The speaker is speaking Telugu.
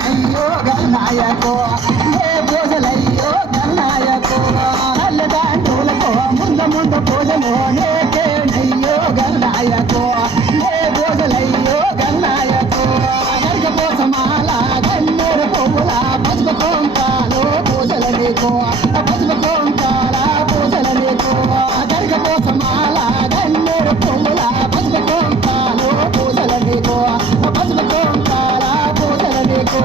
నయ్యో గన్నాయకో ఏ పూజలయ్యో గన్నాయకో తల్లిదండ్రులకో ముందు పూజలోనే నయ్యో గన్నాయకో ఏ పూజలయ్యో గన్నాయకో గరిక పోసమాల గన్నేరు పువ్వుల పసుపు కొంకాలు పూజల నీకో పసుపు కొంకాల పూజల నీకో గరిక పోసమాల గన్నేరు పువ్వుల పసుపు కొంకాలు పూజల నీకో పసుపు కొంకాల పూజల నీకో